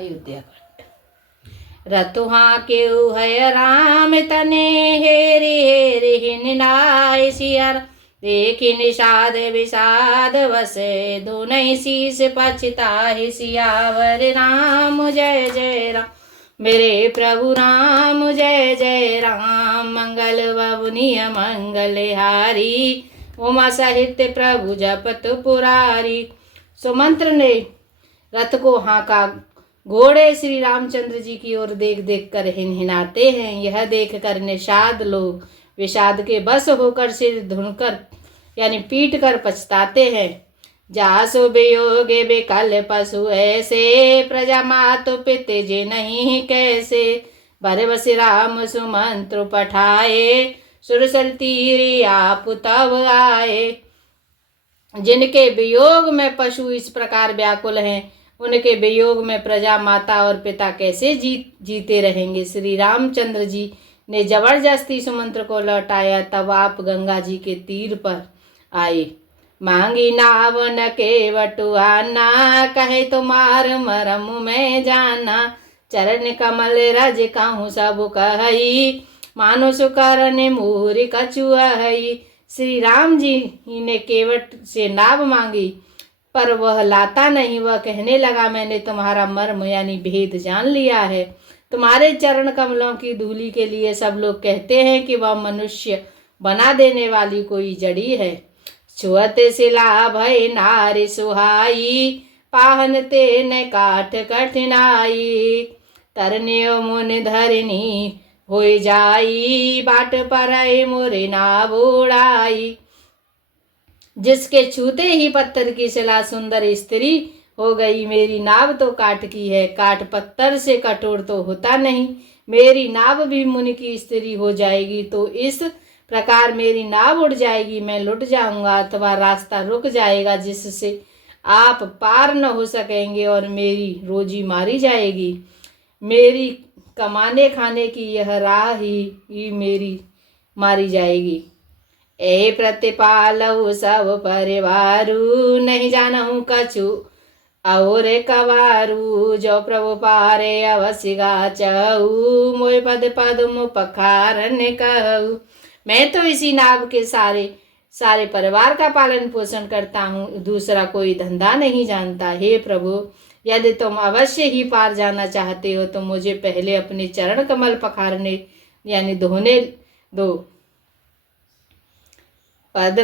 अयोध्या कांड। रतुहा केउ है राम तने हेरि हेरि हिनाय सियर, देखि निषाद विषाद वसे धुनहि शीस पछताहि सियावर राम जय जय राम। मेरे प्रभु राम जय जय राम। मंगल बबुनिय मंगल हारी, उमा सहित प्रभु जपत पुरारी। सुमंत्र ने रथ को हाँका। घोड़े श्री रामचंद्र जी की ओर देख देख कर हिनहिनाते हैं। यह देख कर निषाद लोग विषाद के बस होकर सिर धुनकर यानी पीट कर पछताते हैं। जासु वियोगे बेकल पशु ऐसे, प्रजा मातु पिते जे नहीं कैसे। भरे बस राम सुमंत्र पठाए, सुरसल तीर आप तब आए। जिनके वियोग में पशु इस प्रकार व्याकुल हैं, उनके वियोग में प्रजा माता और पिता कैसे जीते रहेंगे। श्री रामचंद्र जी ने जबरदस्ती सुमंत्र को लौटाया। तब आप गंगा जी के तीर पर आए। मांगी नाव न के वटुआना, कहे तुम्हार मरम में जाना। चरण कमल रज कहूँ सब कहई, मानुष करन मूरी कछुआई। श्री राम जी ने केवट से नाव मांगी, पर वह लाता नहीं। वह कहने लगा, मैंने तुम्हारा मर्म यानी भेद जान लिया है। तुम्हारे चरण कमलों की धूलि के लिए सब लोग कहते हैं कि वह मनुष्य बना देने वाली कोई जड़ी है। छुअत शिला भय नारी सुहाई, पाहन ते न काठ कठिनाई। तरनियो मुन धरनी हो जाई, बाट पर मोरे नाव उड़ाई। जिसके छूते ही पत्थर की शिला सुंदर स्त्री हो गई। मेरी नाव तो काठ की है, काठ पत्थर से कठोर तो होता नहीं। मेरी नाव भी मुनि की स्त्री हो जाएगी तो इस प्रकार मेरी नाव उड़ जाएगी। मैं लुट जाऊंगा अथवा रास्ता रुक जाएगा, जिससे आप पार न हो सकेंगे और मेरी रोजी मारी जाएगी। मेरी कमाने खाने की यह राह ही मेरी मारी जाएगी। ए प्रतिपालऊ सब परिवारू, नहीं जानहूँ कछु और कवारू। जो प्रभु पारे अवश्य गाचऊ, मोय पद पद्म पखारन कहू। मैं तो इसी नाव के सारे परिवार का पालन पोषण करता हूँ, दूसरा कोई धंधा नहीं जानता। हे प्रभु, यदि तुम अवश्य ही पार जाना चाहते हो तो मुझे पहले अपने चरण कमल पखारने यानी धोने दो। पद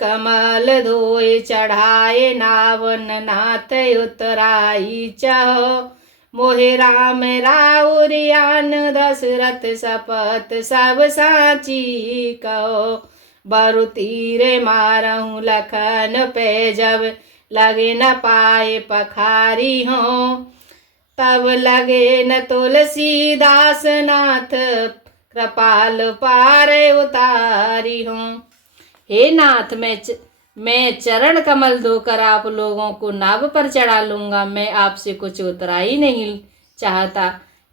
कमल धोए चढ़ाए, नावन नाथ उतराई चहो। मोहे राम राउरियान दशरथ शपथ सब साची कहो। बरु तीरे मारहूँ लखन पे, जब लगे न पाए पखारी हो। तब लगे न तुलसीदास नाथ, कृपाल पार उतारी हूँ। हे नाथ, मैं चरण कमल धोकर आप लोगों को नाव पर चढ़ा लूंगा। मैं आपसे कुछ उतराई नहीं चाहता।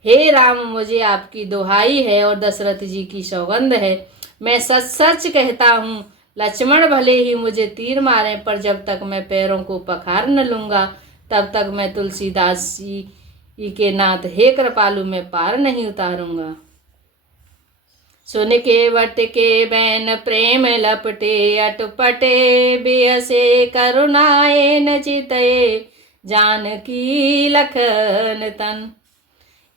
हे राम, मुझे आपकी दुहाई है और दशरथ जी की सौगंध है। मैं सच सच कहता हूँ, लक्ष्मण भले ही मुझे तीर मारे, पर जब तक मैं पैरों को पखार न लूंगा तब तक मैं तुलसीदास जी के नाथ हे कृपालु में पार नहीं उतारूंगा। सुन के वट के बैन प्रेम लपटे, अटपटे बेअसे करुणाए न चितये। जानकी लखन तन।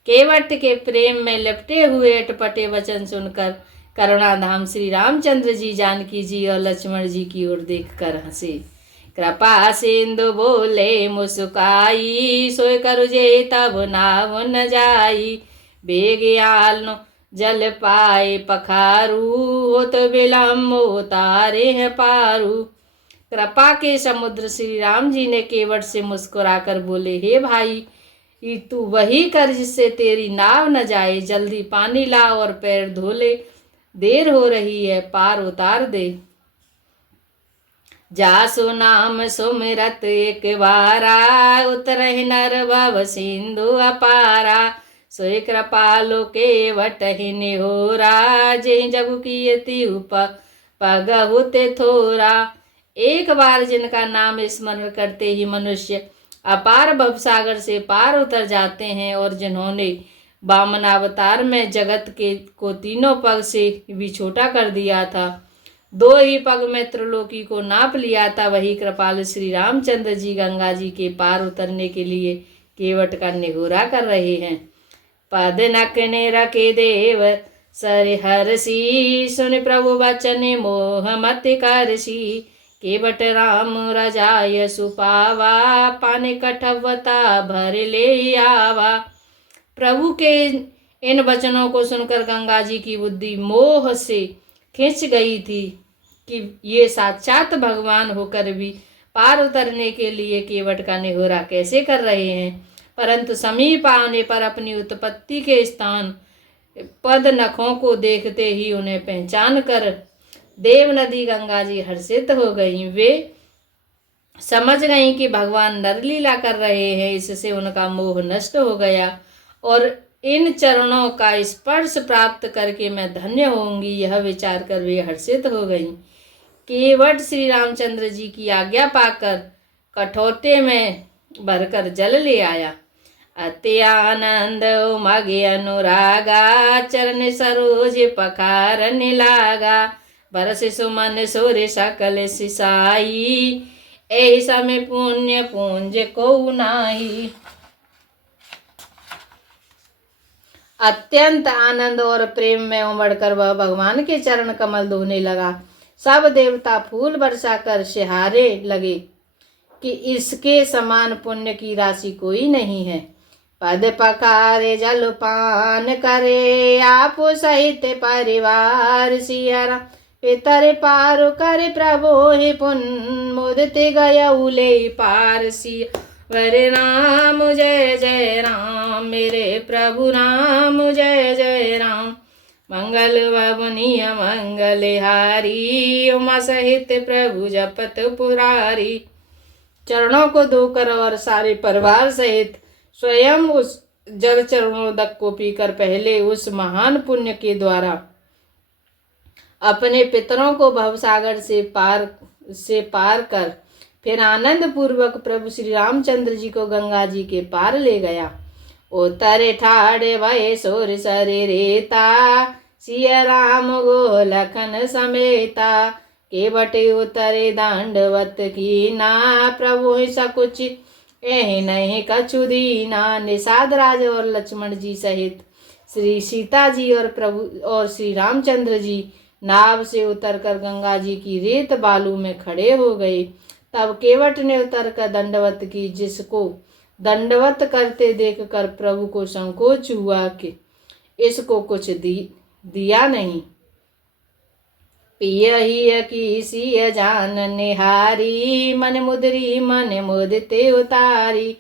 केवट के प्रेम में लपटे हुए अटपटे वचन सुनकर करुणाधाम श्री रामचंद्र जी जानकी जी और लक्ष्मण जी की ओर देखकर हंसे। कृपा सिंधु बोले मुस्काई, सोय करुजे तब नाव न जाई। बेगियाल नो जल पाए पखारू, होत विलम्ब उतारे हैं पारू। कृपा के समुद्र श्री राम जी ने केवट से मुस्कुराकर बोले, हे भाई, तू वही कर जिससे तेरी नाव न जाए। जल्दी पानी ला और पैर धो ले, देर हो रही है, पार उतार दे। जासु नाम सुमिरत एक बारा, उतरहि नर भव सिंधु अपारा। सोई कृपालु केवट ही निहोरा, जेहि जगु कीयति पगहु ते थोरा। एक बार जिनका नाम स्मरण करते ही मनुष्य अपार भवसागर से पार उतर जाते हैं। और जिन्होंने वामन अवतार में जगत के को तीनों पग से भी छोटा कर दिया था, 2 ही पग में त्रिलोकी को नाप लिया था, वही कृपाल श्री रामचंद्र जी गंगा जी के पार उतरने के लिए केवट का निगोरा कर रहे हैं। पद नकने रखे देव सर हरसी, सुन प्रभु वचन मोह मत करसी। केवट राम रजाय सुपावा, पाने कठवता भर ले आवा। प्रभु के इन वचनों को सुनकर गंगा जी की बुद्धि मोह से खिंच गई थी कि ये साक्षात भगवान होकर भी पार उतरने के लिए केवट का निहोरा कैसे कर रहे हैं। परंतु समीप आने पर अपनी उत्पत्ति के स्थान पद नखों को देखते ही उन्हें पहचान कर देव नदी गंगा जी हर्षित हो गई। वे समझ गईं कि भगवान नरलीला कर रहे हैं, इससे उनका मोह नष्ट हो गया और इन चरणों का स्पर्श प्राप्त करके मैं धन्य होंगी, यह विचार कर वे हर्षित हो गईं। केवट श्री रामचंद्र जी की आज्ञा पाकर कठोटे में भरकर जल ले आया। अति आनंद उमगे अनुरागा, चरण सरोज पखारने लागा। बरस सुमन सोरे सकल सिसाई, ऐसा में पुण्य पुंज को नाही। अत्यंत आनंद और प्रेम में उमड़कर वह भगवान के चरण कमल धोने लगा। सब देवता फूल बरसा कर सिहारे लगे कि इसके समान पुण्य की राशि कोई नहीं है। पद पखारे जल पान करे, आप सहित परिवार सिया। पितर पार कर प्रभु ही पुन, मुदते गया उले पार सिया। हरे राम जय जय राम, मेरे प्रभु राम जय जय राम। मंगल भवनीय मंगलहारी, उमा सहित प्रभु जपत पुरारी। चरणों को धोकर और सारे परिवार सहित स्वयं उस जल चरणोदक को पीकर पहले उस महान पुण्य के द्वारा अपने पितरों को भवसागर से पार कर फिर आनंद पूर्वक प्रभु श्री रामचंद्र जी को गंगा जी के पार ले गया। उतरे ठाड़े भये सोर सरे रेता, सिया राम गो लखन समेता। केवटे उतरे दांडवत कीना, प्रभु सकुच एहि नहीं कछु दीना। निषाद राज और लक्ष्मण जी सहित श्री सीता जी और प्रभु और श्री रामचंद्र जी नाव से उतरकर गंगा जी की रेत बालू में खड़े हो गए। तब केवट ने उतरकर दंडवत की, जिसको दंडवत करते देखकर प्रभु को संकोच हुआ कि इसको कुछ दिया नहीं। पिय ही की सिय जान निहारी, मन मुदरी मन मुदते उतारी।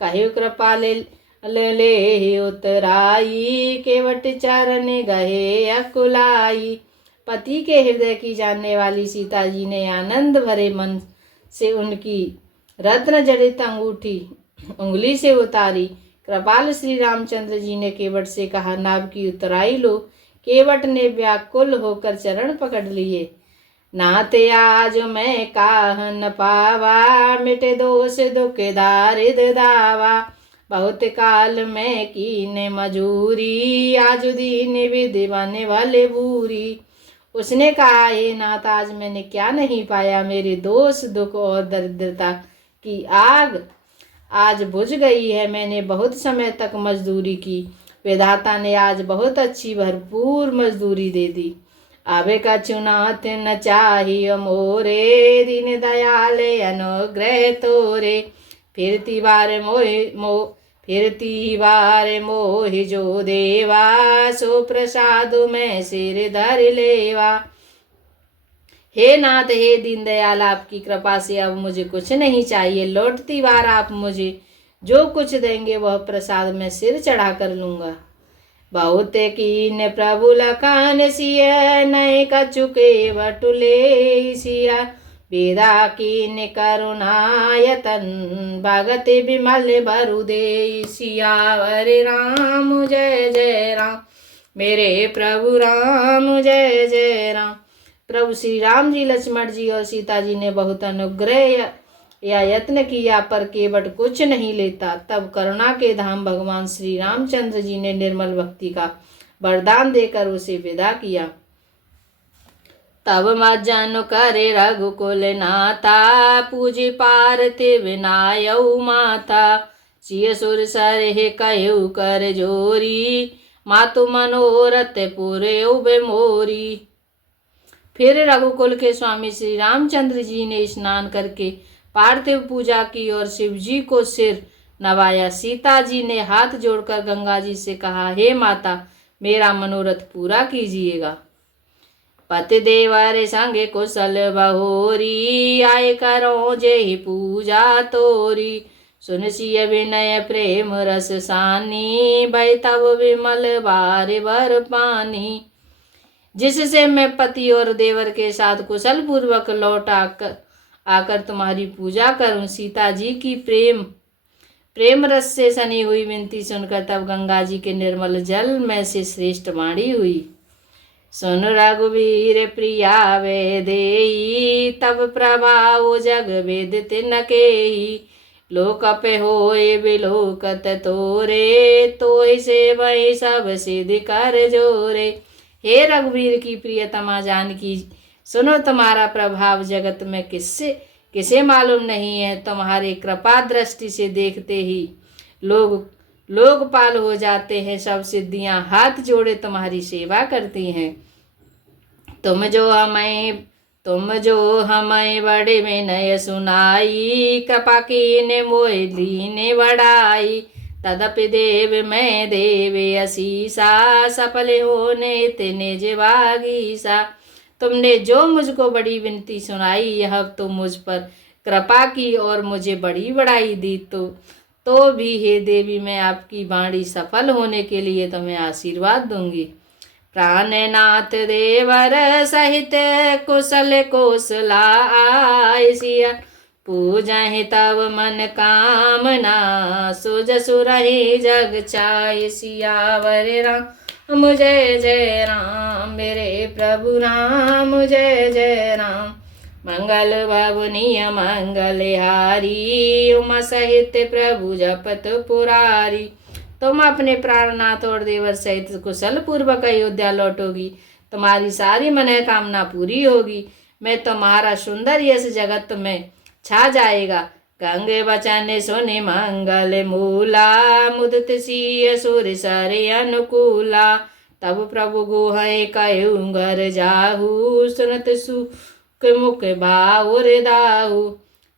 कहो कृपा ले उतराई, केवट चरण गहे अकुलाई। पति के हृदय की जानने वाली सीता जी ने आनंद भरे मन से उनकी रत्न जड़ित अंगूठी उंगली से उतारी। कृपाल श्री रामचंद्र जी ने केवट से कहा, नाव की उतराई लो। केवट ने व्याकुल होकर चरण पकड़ लिए। नाते आज मैं काह न पावा, मिटे दोष दुख दारिद दावा। बहुत काल में कीने मजूरी, आज दीन विधि बने वाले बूरी। उसने कहा, हे नाथ, आज मैंने क्या नहीं पाया। मेरे दोष दुख और दरिद्रता की आग आज बुझ गई है। मैंने बहुत समय तक मजदूरी की, विधाता ने आज बहुत अच्छी भरपूर मजदूरी दे दी। आवे का चुनात न चाहिए मोरे, दीन दयाल अनुग्रह तोरे। फिरती बार मोहि जो देवा, सो प्रसाद में सिर धर लेवा। हे नाथ, हे दीनदयाल, आपकी कृपा से अब मुझे कुछ नहीं चाहिए। लौटती बार आप मुझे जो कुछ देंगे वह प्रसाद में सिर चढ़ा कर लूंगा। बहुत कीन प्रभु लखन सिया, नए कचुके बटुले सिया। वेदा कीन करुणायतन, भगत विमल बरु दे सिया। हरे राम जय जय राम, मेरे प्रभु राम जय जय राम। प्रभु श्री राम जी, लक्ष्मण जी और सीता जी ने बहुत या यत्न किया पर केवट कुछ नहीं लेता। तब करुणा के धाम भगवान श्री रामचंद्र जी ने निर्मल भक्ति का वरदान देकर उसे विदा किया। तब मज्जन करे रघुकुल नाथा, पूजी पार्थिव नायऊ माथा। सिय सुर सर हे कहु कर जोरी, मातु मनोरथ पूरे उबे मोरी। फिर रघुकुल के स्वामी श्री रामचंद्र जी ने स्नान करके पार्थिव पूजा की और शिव जी को सिर नवाया। सीता जी ने हाथ जोड़कर गंगा जी से कहा, हे माता, मेरा मनोरथ पूरा कीजिएगा। पति देवर संग कुशल बहोरी, आए करो जेहि पूजा तोरी। सुन सिय विनय प्रेम रस सानी, भय तब विमल बार बर पानी। जिससे मैं पति और देवर के साथ कुशल पूर्वक लौट आकर तुम्हारी पूजा करूं। सीता जी की प्रेम रस से सनी हुई विनती सुनकर तब गंगा जी के निर्मल जल में से श्रेष्ठ वाणी हुई। सुन रघुवीर प्रिया वे देई, तब प्रभाव जग वेदित न केही। लोक पे होए बिलोकत तोरे, तोहि से वही सब सिद्धि कर जोरे। हे रघुवीर की प्रियतमा जानकी, सुनो, तुम्हारा प्रभाव जगत में किसे मालूम नहीं है। तुम्हारे कृपा दृष्टि से देखते ही लोकपाल हो जाते हैं। सब सिद्धियां हाथ जोड़े तुम्हारी सेवा करती हैं। तुम जो हमें बड़े विनय सुनाई, कृपा कीने मोहि लीने बढ़ाई। तदपि देव मैं देव असीसा, सफल होने तेने जिवागीसा। तुमने जो मुझको बड़ी विनती सुनाई, यह तो मुझ पर कृपा की और मुझे बड़ी बड़ाई दी, तो भी हे देवी, मैं आपकी वाणी सफल होने के लिए तुम्हें आशीर्वाद दूंगी। प्राणनाथ देवर सहित कुशल कोसला आयसिया, पूजहि तब मन कामना, सुज सुरहि जग चाय। सियावर राम जय जय राम, मेरे प्रभु राम जय जय राम। मंगल भवनीय मंगल हारी, उमा सहित प्रभु जपत पुरारी। तुम अपने प्राणनाथ और देवर सहित कुशल पूर्वक अयोध्या लौटोगी, तुम्हारी सारी मनोकामना पूरी होगी। मैं तुम्हारा सुंदर यश जगत में छा जाएगा। गंगे बचन सुनि मंगल मूला, मुदित सिय सुर सर अनुकूला। तब प्रभु गुहै कहु घर जाहू, सुनत सुख मुख भाउर दाहू।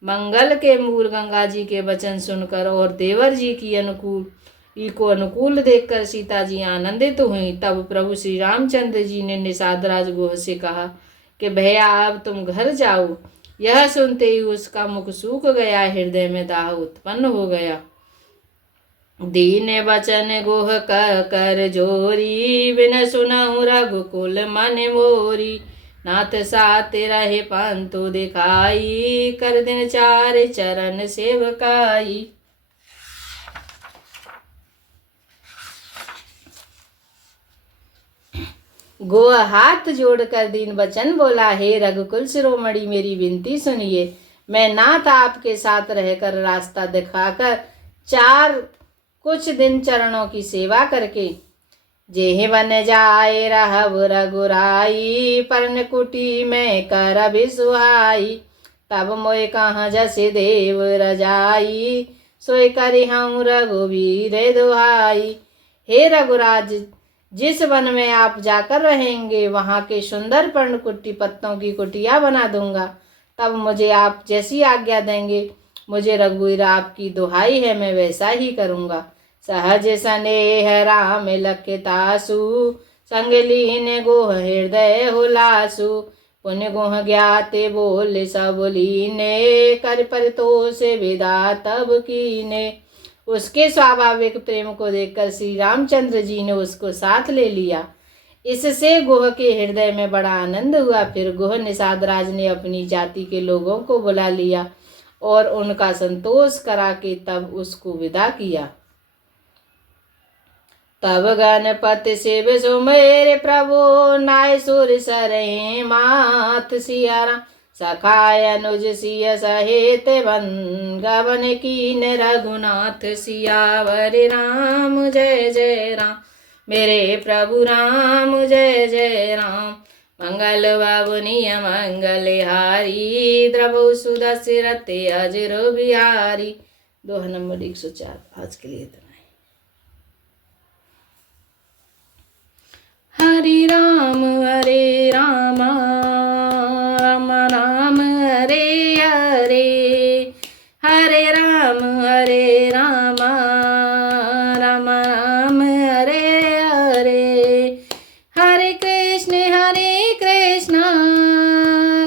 मंगल के मूल गंगा जी के वचन सुनकर और देवर जी की अनुकूल देखकर सीता जी आनंदित हुई। तब प्रभु श्री रामचंद्र जी ने निषाद राज गुह से कहा कि भैया, अब तुम घर जाओ। यह सुनते ही उसका मुख सूख गया, हृदय में दाह उत्पन्न हो गया। दीन बचन गुह कर जोरी, बिन सुनहु रघुकुल मन मोरी। नाथ साथ रहे पंतु दिखाई, कर दिन चार चरण सेवकाई। गोह हाथ जोड़कर दीन बचन बोला, हे रघुकुल शिरोमणि, मेरी विनती सुनिए। मैं नाथ आपके साथ रहकर रास्ता दिखाकर कुछ दिन चरणों की सेवा करके जेहि बन जाए रहब रघुराई, परन कुटी में कर अभिसुहाई। तब मोय कहाँ जसि देव रजाई, सोय करि हूँ रघुवीर दुहाई। हे रघुराज, जिस वन में आप जाकर रहेंगे, वहाँ के सुंदर पर्ण कुटी पत्तों की कुटिया बना दूंगा। तब मुझे आप जैसी आज्ञा देंगे, मुझे रघुवीर आपकी दुहाई है, मैं वैसा ही करूँगा। सहज स्नेह राम लखतासु, संग लीन गुह हृदय हुलासु। पुण्य गुह ज्ञाते बोल सब लीने, कर परितोष विदा तब कीने। उसके स्वाभाविक प्रेम को देखकर श्री रामचंद्र जी ने उसको साथ ले लिया। इससे गुह के हृदय में बड़ा आनंद हुआ। फिर गुह निषाद राज ने अपनी जाति के लोगों को बुला लिया और उनका संतोष करा के तब उसको विदा किया। तब गणपति शिव सुमेर प्रभु, नाय सुर सरे मात। सियारा सखाय अनुज सिय सहित बन गवन कीन रघुनाथ सियावर राम जय जय राम। मेरे प्रभु राम जय जय राम। मंगल बाबुनिय मंगल हारी द्रवो सुदशरथ अजर बिहारी। दोहा नंबर 104। आज के लिए इतना है। हरे राम राम राम हरे हरे, हरे राम राम राम हरे हरे। हरे कृष्ण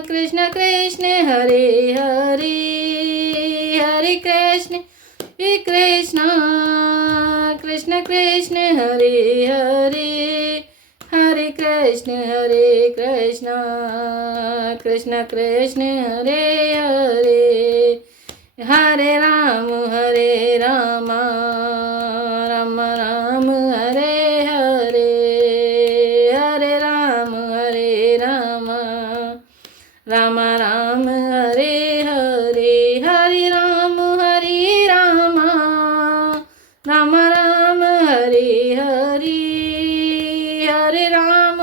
कृष्ण कृष्ण हरे हरे, हरे कृष्ण कृष्ण कृष्ण हरे हरे, हरे कृष्ण कृष्ण कृष्ण हरे हरे। हरे राम राम राम हरे हरे, हरे राम राम राम राम हरे हरे। हरे राम राम राम हरे हरे, हरे राम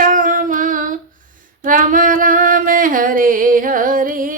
राम राम राम हरे हरे।